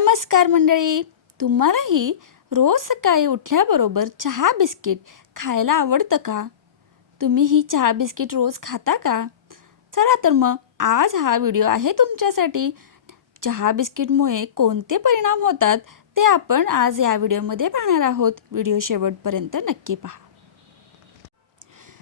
नमस्कार मंडळी, तुम्हालाही रोज सकाळी उठल्याबरोबर चहा बिस्किट खायला आवडतं का? तुम्ही ही चहा बिस्किट रोज खाता का? चला तर मग आज हा व्हिडिओ आहे तुमच्यासाठी. चहा बिस्किटमुळे कोणते परिणाम होतात ते आपण आज या व्हिडिओमध्ये पाहणार आहोत. व्हिडिओ शेवटपर्यंत नक्की पहा.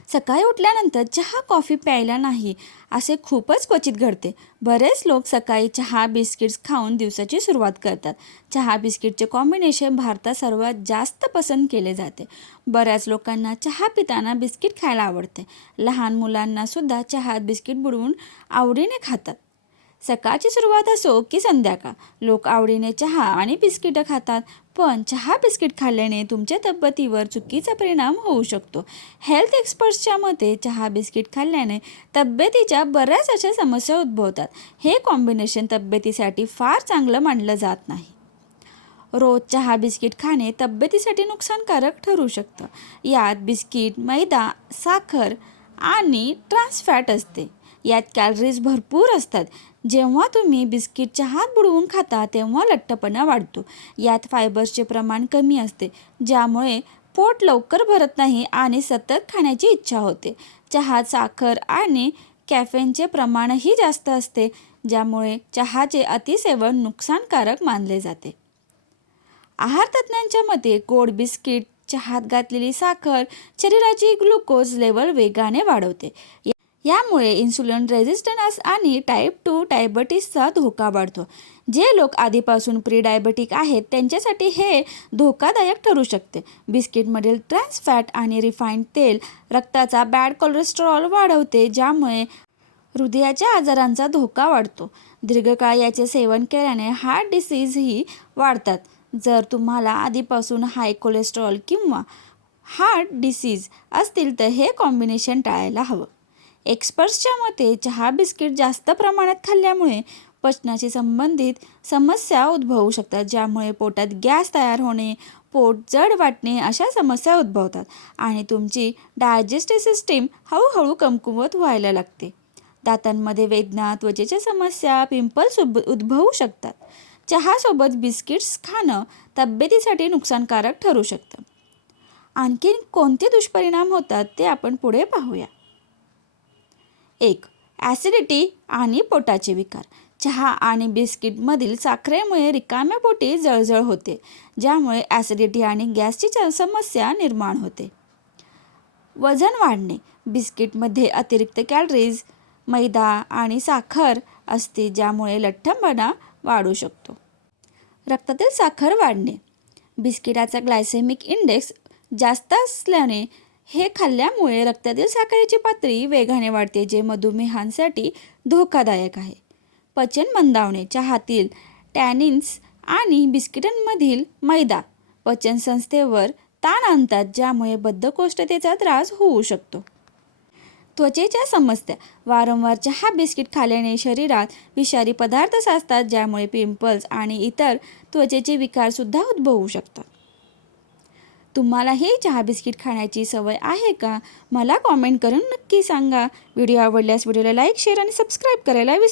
सकाळी उठल्यानंतर चहा कॉफी प्यायला नाही असे खूपच क्वचित घडते. बरेच लोक सकाळी चहा बिस्किट्स खाऊन दिवसाची सुरुवात करतात. चहा बिस्किटचे कॉम्बिनेशन भारतात सर्वात जास्त पसंत केले जाते. बऱ्याच लोकांना चहा पिताना बिस्किट खायला आवडते. लहान मुलांना सुद्धा चहात बिस्किट बुडवून आवडीने खातात. सकाळची सुरुवात असो की संध्याकाळ, लोक आवडीने चहा आणि बिस्किटं खातात. पण चहा बिस्किट खाल्ल्याने तुमच्या तब्येतीवर चुकीचा परिणाम होऊ शकतो. हेल्थ एक्सपर्ट्सच्या मते चहा बिस्किट खाल्ल्याने तब्येतीच्या बऱ्याच अशा समस्या उद्भवतात. हे कॉम्बिनेशन तब्येतीसाठी फार चांगलं मानलं जात नाही. रोज चहा बिस्किट खाणे तब्येतीसाठी नुकसानकारक ठरू शकतं. यात बिस्किट, मैदा, साखर आणि ट्रान्स फॅट असते. यात कॅलरीज भरपूर असतात. जेव्हा तुम्ही बिस्किट चहात बुडवून खाता तेव्हा लठ्ठपणा वाढतो. यात फायबर्सचे प्रमाण कमी असते, ज्यामुळे पोट लवकर भरत नाही आणि सतत खाण्याची इच्छा होते. चहात साखर आणि कॅफेनचे प्रमाणही जास्त असते, ज्यामुळे चहाचे अतिसेवन नुकसानकारक मानले जाते. आहार तज्ज्ञांच्या मते गोड बिस्किट, चहात घातलेली साखर शरीराची ग्लुकोज लेवल वेगाने वाढवते. यामुळे इन्सुलिन रेझिस्टन्स आणि टाईप 2 डायबिटीसचा धोका वाढतो. जे लोक आधीपासून प्री डायबेटिक आहेत त्यांच्यासाठी हे धोकादायक ठरू शकते. बिस्किटमधील ट्रान्स फॅट आणि रिफाईंड तेल रक्ताचा बॅड कोलेस्टेरॉल वाढवते, ज्यामुळे हृदयाच्या आजारांचा धोका वाढतो. दीर्घकाळ याचे सेवन केल्याने हार्ट डिसीजही वाढतात. जर तुम्हाला आधीपासून हाय कोलेस्टेरॉल किंवा हार्ट डिसीज असतील तर हे कॉम्बिनेशन टाळायला हवं. एक्सपर्ट्सच्या मते चहा बिस्किट जास्त प्रमाणात खाल्ल्यामुळे पचनाशी संबंधित समस्या उद्भवू शकतात, ज्यामुळे पोटात गॅस तयार होणे, पोट जड वाटणे अशा समस्या उद्भवतात आणि तुमची डायजेस्टिव्ह सिस्टीम हळूहळू कमकुवत व्हायला लागते. दातांमध्ये वेदना, त्वचेच्या समस्या, पिंपल्स उद्भवू शकतात. चहासोबत बिस्किट्स खाणं तब्येतीसाठी नुकसानकारक ठरू शकतं. आणखीन कोणते दुष्परिणाम होतात ते आपण पुढे पाहूया. 1. ॲसिडिटी आणि पोटाचे विकार. चहा आणि बिस्किटमधील साखरेमुळे रिकाम्या पोटी जळजळ होते, ज्यामुळे ॲसिडिटी आणि गॅसची समस्या निर्माण होते. वजन वाढणे. बिस्किटमध्ये अतिरिक्त कॅलरीज, मैदा आणि साखर असते, ज्यामुळे लठ्ठपणा वाढू शकतो. रक्तातील साखर वाढणे. बिस्किटाचा ग्लायसेमिक इंडेक्स जास्त असल्याने हे खाल्ल्यामुळे रक्तातील साखरेची पातळी वेगाने वाढते, जे मधुमेहांसाठी धोकादायक आहे. पचन मंदावणे. चहातील टॅनिन्स आणि बिस्किटांमधील मैदा पचनसंस्थेवर ताण आणतात, ज्यामुळे बद्धकोष्ठतेचा त्रास होऊ शकतो. त्वचेच्या समस्या. वारंवार चहा बिस्किट खाल्ल्याने शरीरात विषारी पदार्थ साचतात, ज्यामुळे पिंपल्स आणि इतर त्वचेचे विकारसुद्धा उद्भवू शकतात. तुम्हालाही चहा बिस्किट खाण्याची सवय आहे का? मला कॉमेंट करून नक्की सांगा. व्हिडिओ आवडल्यास व्हिडिओला लाईक, शेअर आणि सबस्क्राईब करायला विसरू